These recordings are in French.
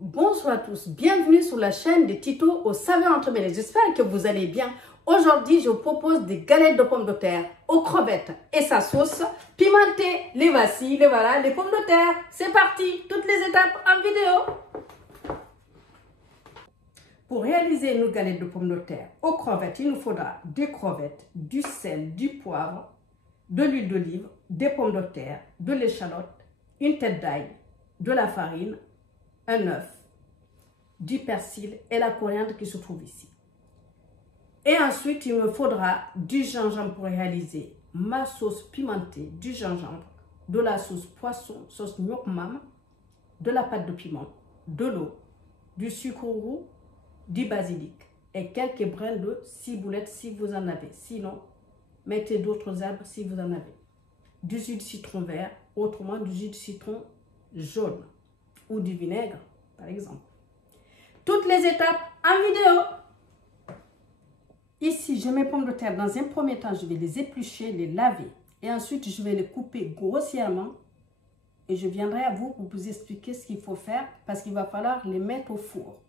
Bonsoir à tous, bienvenue sur la chaîne de Tito aux saveurs entremêlées. J'espère que vous allez bien. Aujourd'hui, je vous propose des galettes de pommes de terre aux crevettes et sa sauce pimentée. Les voici, les voilà, les pommes de terre. C'est parti, toutes les étapes en vidéo. Pour réaliser nos galettes de pommes de terre aux crevettes, il nous faudra des crevettes, du sel, du poivre, de l'huile d'olive, des pommes de terre, de l'échalote, une tête d'ail, de la farine, un œuf, du persil et la coriandre qui se trouve ici. Et ensuite, il me faudra du gingembre pour réaliser ma sauce pimentée, du gingembre, de la sauce poisson, sauce gnoc mam, de la pâte de piment, de l'eau, du sucre roux, du basilic et quelques brins de ciboulette si vous en avez. Sinon, mettez d'autres herbes si vous en avez. Du jus de citron vert, autrement du jus de citron jaune ou du vinaigre, par exemple. Toutes les étapes en vidéo. Ici, je mets mes pommes de terre. Dans un premier temps, je vais les éplucher, les laver. Et ensuite, je vais les couper grossièrement. Et je viendrai à vous pour vous expliquer ce qu'il faut faire parce qu'il va falloir les mettre au four.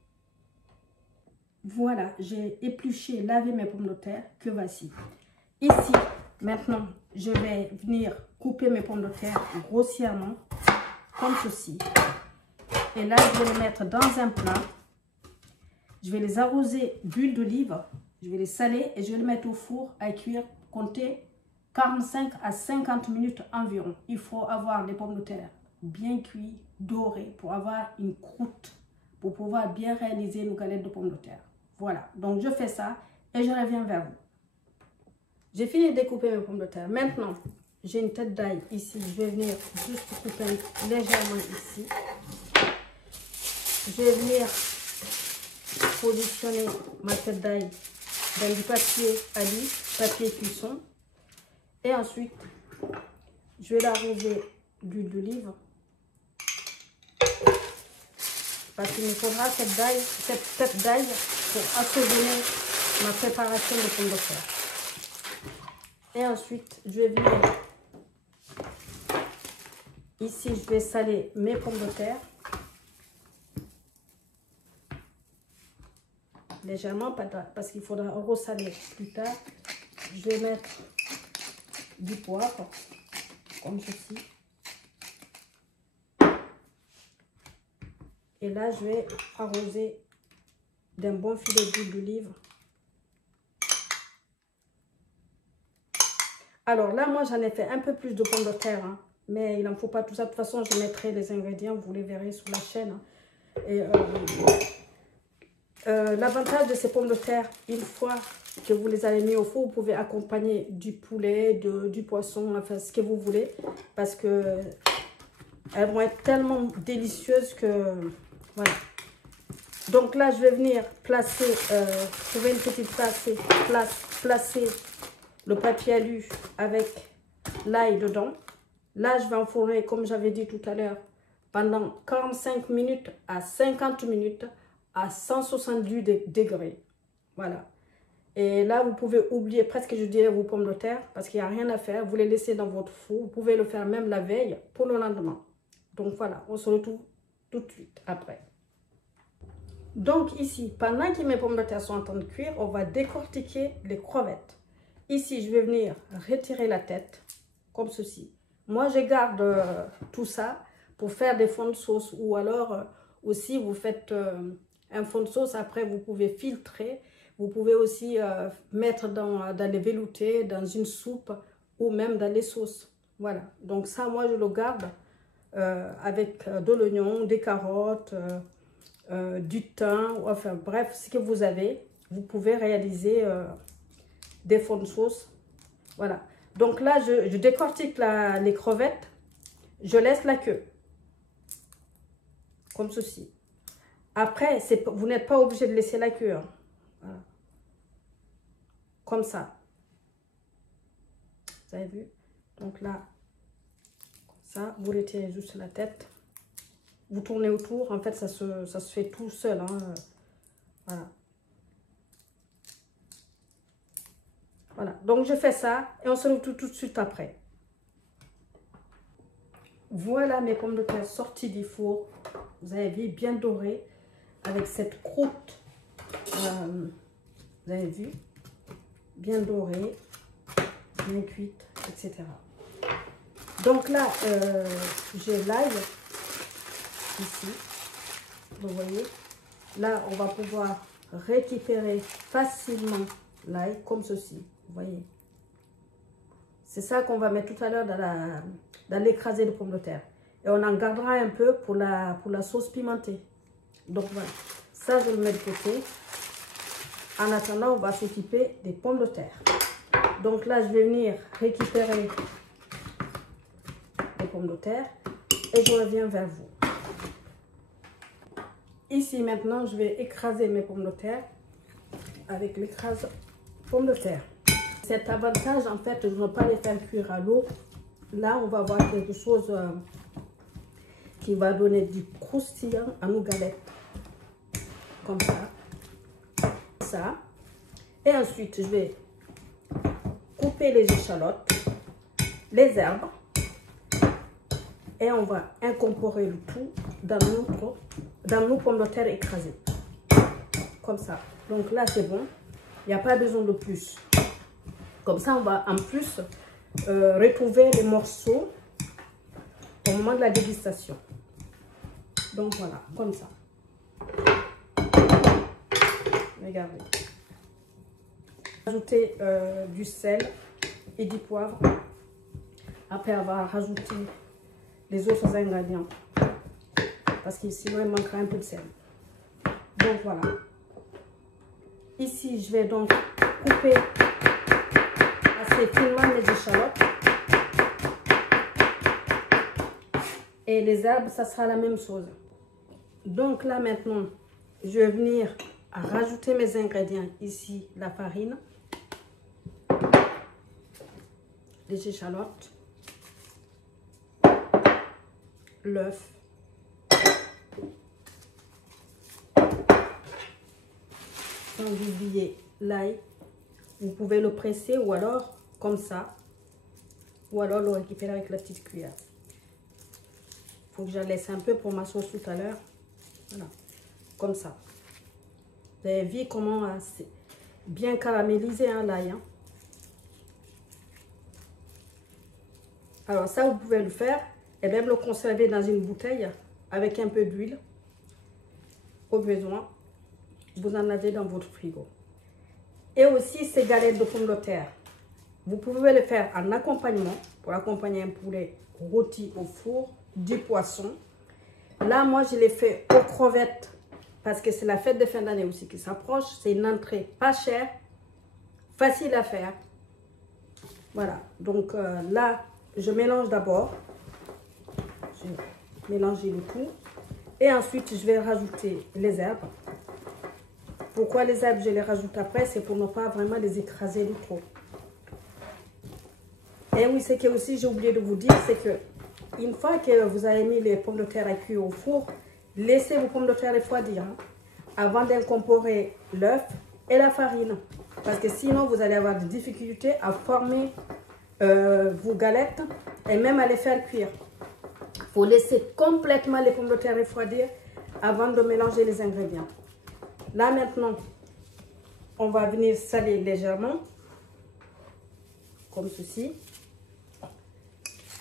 Voilà, j'ai épluché, lavé mes pommes de terre que voici. Ici, maintenant, je vais venir couper mes pommes de terre grossièrement, comme ceci. Et là, je vais les mettre dans un plat. Je vais les arroser d'huile d'olive. Je vais les saler et je vais les mettre au four à cuire. Comptez 45 à 50 minutes environ. Il faut avoir les pommes de terre bien cuites, dorées, pour avoir une croûte, pour pouvoir bien réaliser nos galettes de pommes de terre. Voilà, donc je fais ça et je reviens vers vous. J'ai fini de découper mes pommes de terre. Maintenant, j'ai une tête d'ail ici. Je vais venir juste couper légèrement ici. Je vais venir positionner ma tête d'ail dans du papier alu, papier cuisson. Et ensuite, je vais l'arroser d'huile d'olive. Parce qu'il me faudra cette tête d'ail pour assaisonner ma préparation de pommes de terre. Et ensuite, je vais venir ici, je vais saler mes pommes de terre. Légèrement, parce qu'il faudra ressaler plus tard. Je vais mettre du poivre, comme ceci. Et là, je vais arroser d'un bon filet d'huile d'olive. Alors là, moi, j'en ai fait un peu plus de pommes de terre, hein, mais il n'en faut pas tout ça. De toute façon, je mettrai les ingrédients, vous les verrez sur la chaîne. Et l'avantage de ces pommes de terre, une fois que vous les avez mis au four, vous pouvez accompagner du poulet, du poisson, enfin ce que vous voulez, parce que elles vont être tellement délicieuses que voilà. Donc là, je vais venir placer, trouver une petite placer le papier alu avec l'ail dedans. Là, je vais enfourner, comme j'avais dit tout à l'heure, pendant 45 minutes à 50 minutes à 170 degrés. Voilà. Et là, vous pouvez oublier presque, je dirais, vos pommes de terre parce qu'il n'y a rien à faire. Vous les laissez dans votre four. Vous pouvez le faire même la veille pour le lendemain. Donc voilà, on se retrouve tout de suite après. Donc ici, pendant que mes pommes de terre sont en train de cuire, on va décortiquer les crevettes. Ici, je vais venir retirer la tête, comme ceci. Moi, je garde tout ça pour faire des fonds de sauce. Ou alors, aussi, vous faites un fond de sauce. Après, vous pouvez filtrer. Vous pouvez aussi mettre dans les veloutés, dans une soupe ou même dans les sauces. Voilà. Donc ça, moi, je le garde avec de l'oignon, des carottes, du thym. Enfin, bref, ce que vous avez. Vous pouvez réaliser des fonds de sauce. Voilà. Donc là, je décortique les crevettes. Je laisse la queue. Comme ceci. Après, vous n'êtes pas obligé de laisser la queue. Hein. Voilà. Comme ça. Vous avez vu? Donc là, comme ça, vous retirez juste la tête. Vous tournez autour. En fait, ça se fait tout seul. Hein. Voilà. Voilà. Donc, je fais ça et on se retrouve tout de suite après. Voilà mes pommes de terre sorties du four. Vous avez vu, bien dorées, avec cette croûte. Vous avez vu, bien dorée, bien cuite, etc. Donc là, j'ai l'ail ici. Vous voyez, là, on va pouvoir récupérer facilement l'ail comme ceci. Vous voyez, c'est ça qu'on va mettre tout à l'heure dans l'écrasé de pommes de terre. Et on en gardera un peu pour la sauce pimentée. Donc voilà, ça je le mets de côté. En attendant, on va s'occuper des pommes de terre. Donc là, je vais venir récupérer les pommes de terre et je reviens vers vous. Ici maintenant, je vais écraser mes pommes de terre avec l'écrase pommes de terre. Cet avantage, en fait, je ne vais pas les faire cuire à l'eau. Là, on va avoir quelque chose qui va donner du croustillant à nos galettes. Comme ça. Et ensuite, je vais couper les échalotes, les herbes. Et on va incorporer le tout dans nos pommes de terre écrasées. Comme ça. Donc là, c'est bon. Il n'y a pas besoin de plus. Comme ça, on va en plus retrouver les morceaux au moment de la dégustation. Donc voilà, comme ça. Regardez. Ajouter du sel et du poivre. Après avoir rajouté les autres ingrédients. Parce que sinon, il manquera un peu de sel. Donc voilà. Ici, je vais donc couper assez finement les échalotes. Et les herbes, ça sera la même chose. Donc là maintenant, je vais venir rajouter mes ingrédients. Ici, la farine, les échalotes, l'œuf, sans oublier l'ail. Vous pouvez le presser ou alors comme ça, ou alors le récupérer avec la petite cuillère. Il faut que je laisse un peu pour ma sauce tout à l'heure. Voilà, comme ça. Vous avez vu comment c'est bien caramélisé hein, l'ail. Hein. Alors ça, vous pouvez le faire et même le conserver dans une bouteille avec un peu d'huile. Au besoin, vous en avez dans votre frigo. Et aussi ces galettes de pommes de terre. Vous pouvez le faire en accompagnement pour accompagner un poulet rôti au four, du poisson. Là, moi, je l'ai fait aux crevettes parce que c'est la fête de fin d'année aussi qui s'approche. C'est une entrée pas chère, facile à faire. Voilà. Donc là, je mélange d'abord. Je vais mélanger le tout. Et ensuite, je vais rajouter les herbes. Pourquoi les herbes, je les rajoute après? C'est pour ne pas vraiment les écraser de trop. Et oui, c'est que aussi, j'ai oublié de vous dire, c'est que une fois que vous avez mis les pommes de terre à cuire au four, laissez vos pommes de terre refroidir hein, avant d'incorporer l'œuf et la farine. Parce que sinon, vous allez avoir des difficultés à former vos galettes et même à les faire cuire. Il faut laisser complètement les pommes de terre refroidir avant de mélanger les ingrédients. Là, maintenant, on va venir saler légèrement, comme ceci,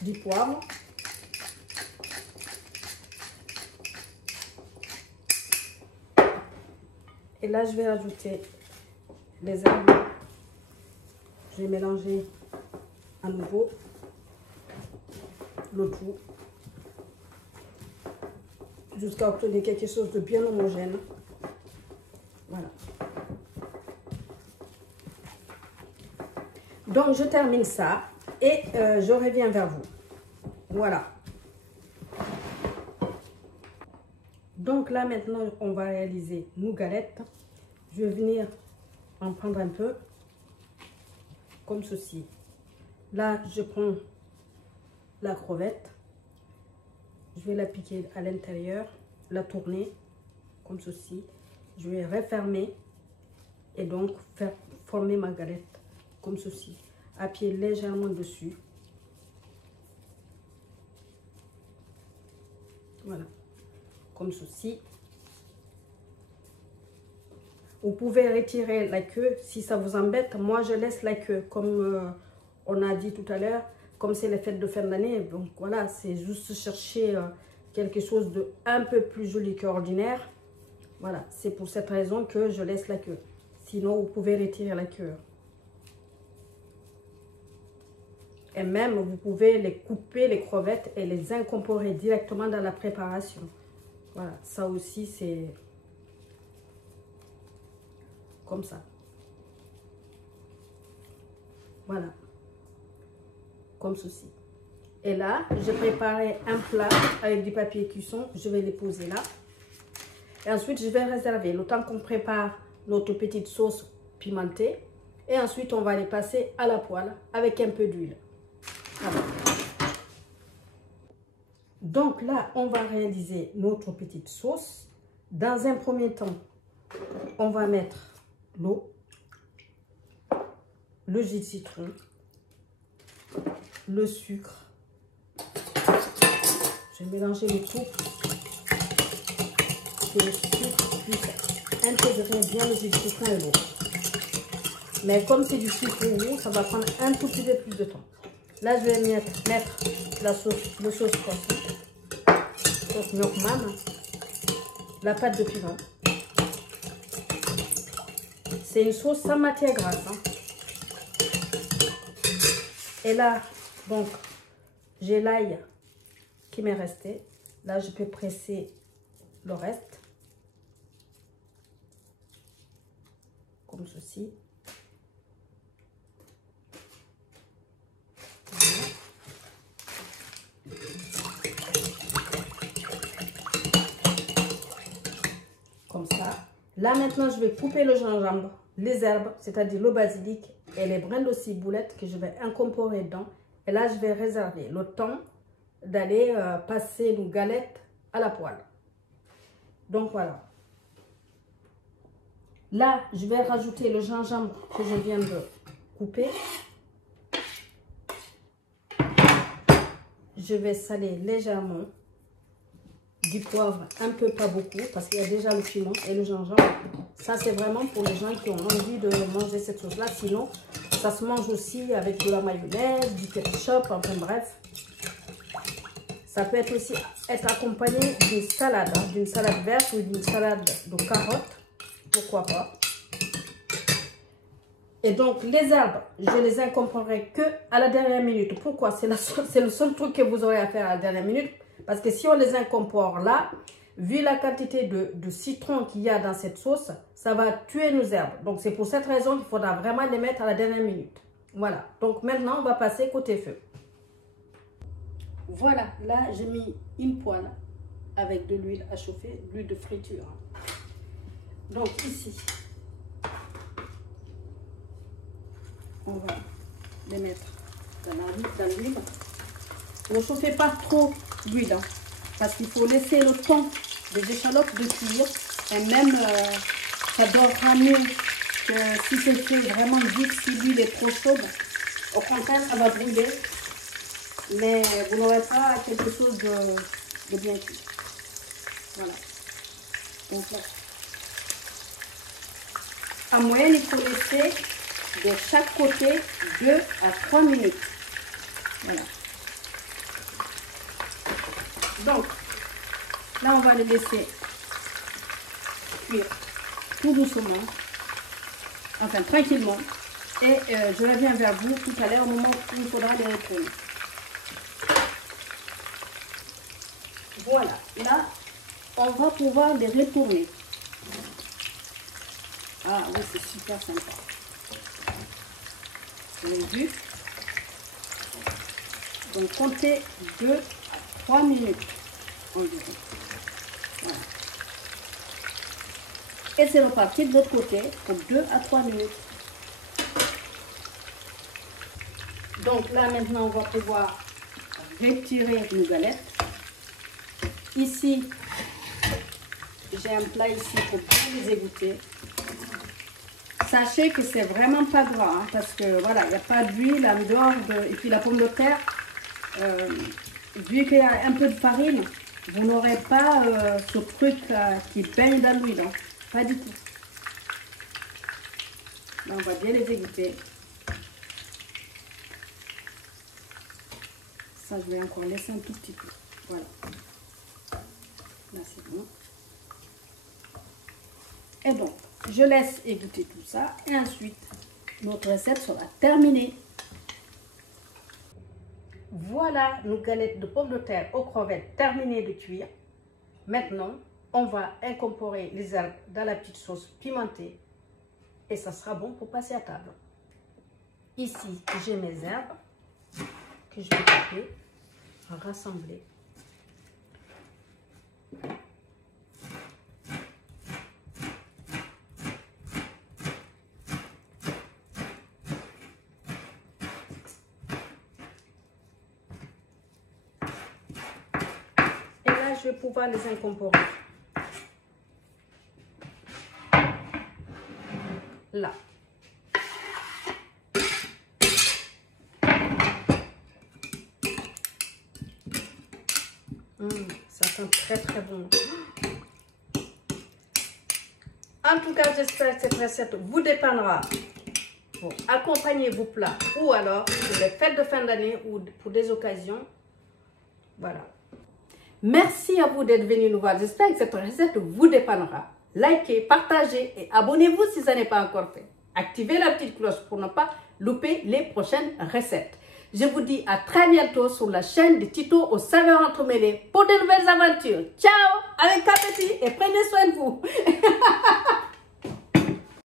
du poivre. Et là, je vais ajouter les herbes. Je vais mélanger à nouveau le tout jusqu'à obtenir quelque chose de bien homogène. Voilà. Donc, je termine ça et je reviens vers vous. Voilà. Donc là, maintenant, on va réaliser nos galettes. Je vais venir en prendre un peu, comme ceci. Là, je prends la crevette. Je vais la piquer à l'intérieur, la tourner, comme ceci. Je vais refermer et donc faire former ma galette, comme ceci. Appuyer légèrement dessus. comme ceci. Vous pouvez retirer la queue si ça vous embête. Moi, je laisse la queue, comme on a dit tout à l'heure, comme c'est les fêtes de fin d'année. Donc voilà, c'est juste chercher quelque chose de un peu plus joli qu'ordinaire. Voilà, c'est pour cette raison que je laisse la queue. Sinon, vous pouvez retirer la queue. Et même, vous pouvez les couper, les crevettes, et les incorporer directement dans la préparation. Voilà, ça aussi, c'est comme ça. Voilà, comme ceci. Et là, j'ai préparé un plat avec du papier cuisson. Je vais les poser là. Et ensuite, je vais réserver le temps qu'on prépare notre petite sauce pimentée. Et ensuite, on va les passer à la poêle avec un peu d'huile. Voilà. Donc là, on va réaliser notre petite sauce. Dans un premier temps, on va mettre l'eau, le jus de citron, le sucre. Je vais mélanger le tout. Que le sucre puisse intégrer bien le jus de citron et l'eau. Mais comme c'est du sucre roux, ça va prendre un tout petit peu plus de temps. Là, je vais mettre la sauce, le sauce Milkman, la pâte de piment. C'est une sauce sans matière grasse. Hein. Et là, donc, j'ai l'ail qui m'est resté. Là, je peux presser le reste. Comme ceci. Comme ça. Là maintenant je vais couper le gingembre, les herbes, c'est-à-dire le basilic et les brins de ciboulette que je vais incorporer dedans. Et là je vais réserver le temps d'aller passer nos galettes à la poêle. Donc voilà. Là je vais rajouter le gingembre que je viens de couper. Je vais saler légèrement. Du poivre, un peu, pas beaucoup, parce qu'il y a déjà le piment et le gingembre. Ça, c'est vraiment pour les gens qui ont envie de manger cette sauce-là. Sinon, ça se mange aussi avec de la mayonnaise, du ketchup, enfin bref. Ça peut être aussi accompagné d'une salade, hein, d'une salade verte ou d'une salade de carottes. Pourquoi pas. Et donc, les herbes, je les incorporerai que à la dernière minute. Pourquoi? C'est le seul truc que vous aurez à faire à la dernière minute. Parce que si on les incorpore là, vu la quantité de citron qu'il y a dans cette sauce, ça va tuer nos herbes. Donc, c'est pour cette raison qu'il faudra vraiment les mettre à la dernière minute. Voilà. Donc, maintenant, on va passer côté feu. Voilà. Là, j'ai mis une poêle avec de l'huile à chauffer, de l'huile de friture. Donc, ici, on va les mettre dans l'huile. Ne chauffez pas trop l'huile, hein, parce qu'il faut laisser le temps des échalotes de cuire. Et même, ça dorera mieux que si c'est fait vraiment vite, si l'huile est trop chaude. Au contraire, ça va brûler. Mais vous n'aurez pas quelque chose de bien cuit. Voilà. Donc là, à moyenne, il faut laisser de chaque côté 2 à 3 minutes. Voilà. Donc, là, on va les laisser cuire tout doucement, enfin tranquillement. Et je reviens vers vous tout à l'heure au moment où il faudra les retourner. Voilà, là, on va pouvoir les retourner. Ah oui, c'est super sympa. Vous avez vu? Donc, comptez 2 à 3 minutes environ. Voilà. Et c'est reparti de l'autre côté pour 2 à 3 minutes. Donc là, maintenant, on va pouvoir retirer nos galettes. Ici, j'ai un plat ici pour bien les égoutter. Sachez que c'est vraiment pas gras, hein, parce que voilà, il n'y a pas d'huile en dehors et puis la pomme de terre, vu qu'il y a un peu de farine, Vous n'aurez pas ce truc qui baigne dans l'huile, hein. Pas du tout. Là, on va bien les égoutter. Ça, je vais encore laisser un tout petit peu. Voilà. Là, c'est bon. Et donc, je laisse égoutter tout ça. Et ensuite, notre recette sera terminée. Voilà nos galettes de pommes de terre aux crevettes terminées de cuire. Maintenant, on va incorporer les herbes dans la petite sauce pimentée. Et ça sera bon pour passer à table. Ici, j'ai mes herbes que je vais couper, rassembler. Et là, je vais pouvoir les incorporer. Là. Ça sent très très bon. En tout cas, j'espère que cette recette vous dépendra pour accompagner vos plats ou alors pour les fêtes de fin d'année ou pour des occasions. Voilà. Merci à vous d'être venus nous voir. J'espère que cette recette vous dépendra. Likez, partagez et abonnez-vous si ce n'est pas encore fait. Activez la petite cloche pour ne pas louper les prochaines recettes. Je vous dis à très bientôt sur la chaîne de Tito aux saveurs entremêlées pour de nouvelles aventures. Ciao, avec appétit et prenez soin de vous.